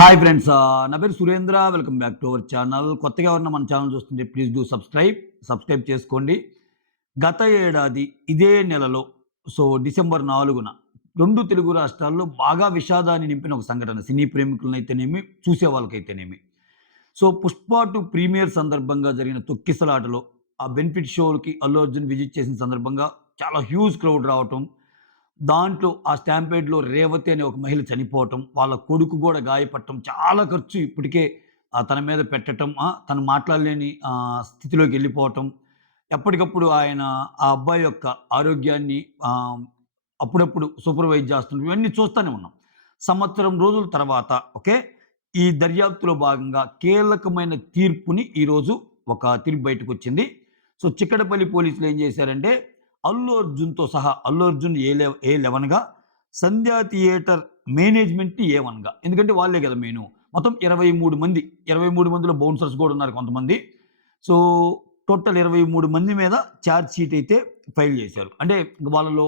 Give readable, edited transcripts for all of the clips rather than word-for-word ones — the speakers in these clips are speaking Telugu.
హాయ్ ఫ్రెండ్స్, నా పేరు Surendra. Welcome back to our channel. కొత్తగా ఎవరన్నా మన ఛానల్ చూస్తుంటే ప్లీజ్ డూ సబ్స్క్రైబ్ చేసుకోండి. గత ఏడాది ఇదే నెలలో డిసెంబర్ 4న 2 తెలుగు రాష్ట్రాల్లో బాగా విషాదాన్ని నింపిన ఒక సంఘటన. సినీ ప్రేమికులనైతేనేమి, చూసే వాళ్ళకైతేనేమి. 'పుష్ప 2' ప్రీమియర్ సందర్భంగా జరిగిన తొక్కిసలాటలో ఆ బెనిఫిట్ షోకి అల్లు అర్జున్ విజిట్ చేసిన సందర్భంగా చాలా హ్యూజ్ క్రౌడ్ రావటం. దాంట్లో ఆ స్టాంపేడ్‌లో రేవతి అనే ఒక మహిళ చనిపోవటం, వాళ్ళ కొడుకు గూడా గాయపడటం, చాలా ఖర్చు ఇప్పటికే తన మీద పెట్టటం, తను మాట్లాడలేని స్థితిలోకెళ్ళిపోవటం, ఎప్పటికప్పుడు ఆయన ఆ అబ్బాయి యొక్క ఆరోగ్యాన్ని అప్పుడప్పుడు సూపర్వైజ్ చేస్తుండడం, ఇవన్నీ చూస్తూనే ఉన్నాం. సంవత్సరం రోజుల తర్వాత ఈ దర్యాప్తులో భాగంగా కీలకమైన తీర్పుని ఈరోజు ఒక తీర్పు బయటకొచ్చింది. చిక్కడపల్లి పోలీసులు ఏం చేశారంటే, అల్లు అర్జున్‌తో సహా అల్లు అర్జున్ ఏ11గా, సంధ్యా థియేటర్ మేనేజ్మెంట్‌ని ఏ1గా. ఎందుకంటే వాళ్ళే కదా మెయిను. మొత్తం 23 మంది. 23 మందిలో బౌన్సర్స్ కూడా ఉన్నారు కొంతమంది. సో, టోటల్ 23 మంది మీద ఛార్జ్ షీట్ అయితే ఫైల్ చేశారు. అంటే వాళ్ళలో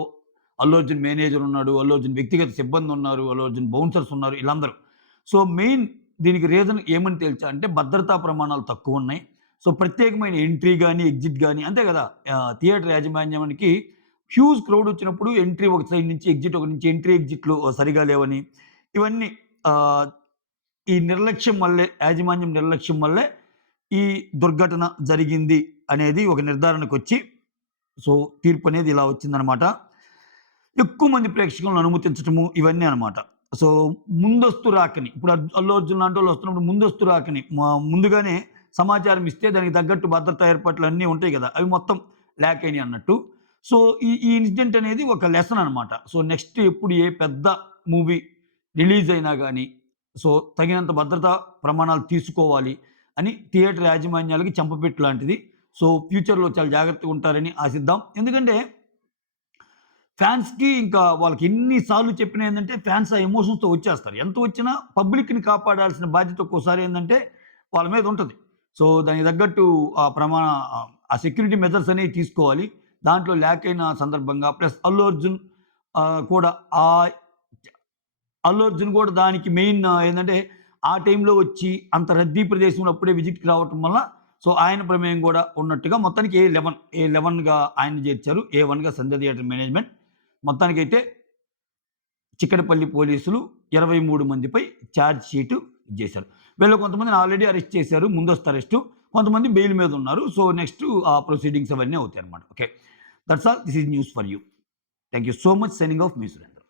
అల్లు అర్జున్ మేనేజర్ ఉన్నాడు, అల్లు అర్జున్ వ్యక్తిగత సిబ్బంది ఉన్నారు, అల్లు అర్జున్ బౌన్సర్స్ ఉన్నారు, వీళ్ళందరూ. మెయిన్ దీనికి రీజన్ ఏమని తేల్చారంటే భద్రతా ప్రమాణాలు తక్కువున్నాయి. ప్రత్యేకమైన ఎంట్రీ గాని, ఎగ్జిట్ గాని అంతే కదా! థియేటర్ యాజమాన్యానికి హ్యూజ్ క్రౌడ్ వచ్చినప్పుడు ఎంట్రీ ఒక సైడ్ నుంచి, ఎగ్జిట్ ఒక నుంచి, ఎంట్రీ, ఎగ్జిట్‌లు సరిగా లేవని, ఇవన్నీ ఈ నిర్లక్ష్యం వల్లే, యాజమాన్యం నిర్లక్ష్యం వల్లే ఈ దుర్ఘటన జరిగింది అనేది ఒక నిర్ధారణకొచ్చి తీర్పు అనేది ఇలా వచ్చిందనమాట. ఎక్కువ మంది ప్రేక్షకులను అనుమతించటము ఇవన్నీ అనమాట. ముందస్తు రాకని, ఇప్పుడు అల్లు అర్జున్ లాంటోళ్ళు వస్తున్నప్పుడు ముందస్తు రాకని ముందుగానే సమాచారం ఇస్తే దానికి తగ్గట్టు భద్రతా ఏర్పాట్లు అన్నీ ఉంటాయి కదా! అవి మొత్తం ల్యాక్ అయినాయి అన్నట్టు. ఈ ఇన్సిడెంట్ అనేది ఒక లెసన్ అనమాట. నెక్స్ట్ ఎప్పుడు ఏ పెద్ద మూవీ రిలీజ్ అయినా గానీ, తగినంత భద్రతా ప్రమాణాలు తీసుకోవాలి అని థియేటర్ యాజమాన్యాలకి చెంపపెట్టు లాంటిది. ఫ్యూచర్‌లో చాలా జాగ్రత్తగా ఉంటారని ఆశిద్దాం. ఎందుకంటే ఫ్యాన్స్‌కి ఇంకా వాళ్ళకి ఎన్ని సార్లు చెప్పినా ఏందంటే, ఫ్యాన్స్ ఆ ఎమోషన్స్‌తో వచ్చేస్తారు. ఎంత వచ్చినా పబ్లిక్‌ని కాపాడాల్సిన బాధ్యత ఒక్కోసారి ఏందంటే వాళ్ళ మీద ఉంటది. దానికి తగ్గట్టు ఆ సెక్యూరిటీ మెజర్స్ అనేవి తీసుకోవాలి. దాంట్లో ల్యాక్ అయిన సందర్భంగా ప్లస్ అల్లు అర్జున్ కూడా అల్లు అర్జున్ కూడా దానికి మెయిన్ ఏందంటే, ఆ టైంలో వచ్చి అంత రద్దీ ప్రదేశంలో అప్పుడే విజిట్‌కి రావటం వల్ల ఆయన ప్రమేయం కూడా ఉన్నట్టుగా మొత్తానికి ఏ11గా ఆయన్ని చేర్చారు. ఏ1గా సంధ్య థియేటర్ మేనేజ్మెంట్. మొత్తానికైతే చిక్కడపల్లి పోలీసులు 23 మందిపై ఛార్జ్ షీటు ఇచ్చేశారు. వీళ్ళు కొంతమందిని ఆల్రెడీ అరెస్ట్ చేశారు. ముందస్తు అరెస్టు. కొంతమంది బెయిల్ మీద ఉన్నారు. నెక్స్ట్ ఆ ప్రొసీడింగ్స్ అవన్నీ అవుతాయన్నమాట. That's all. This is news for you. Thank you so much. Signing off మీ సురేంద్ర.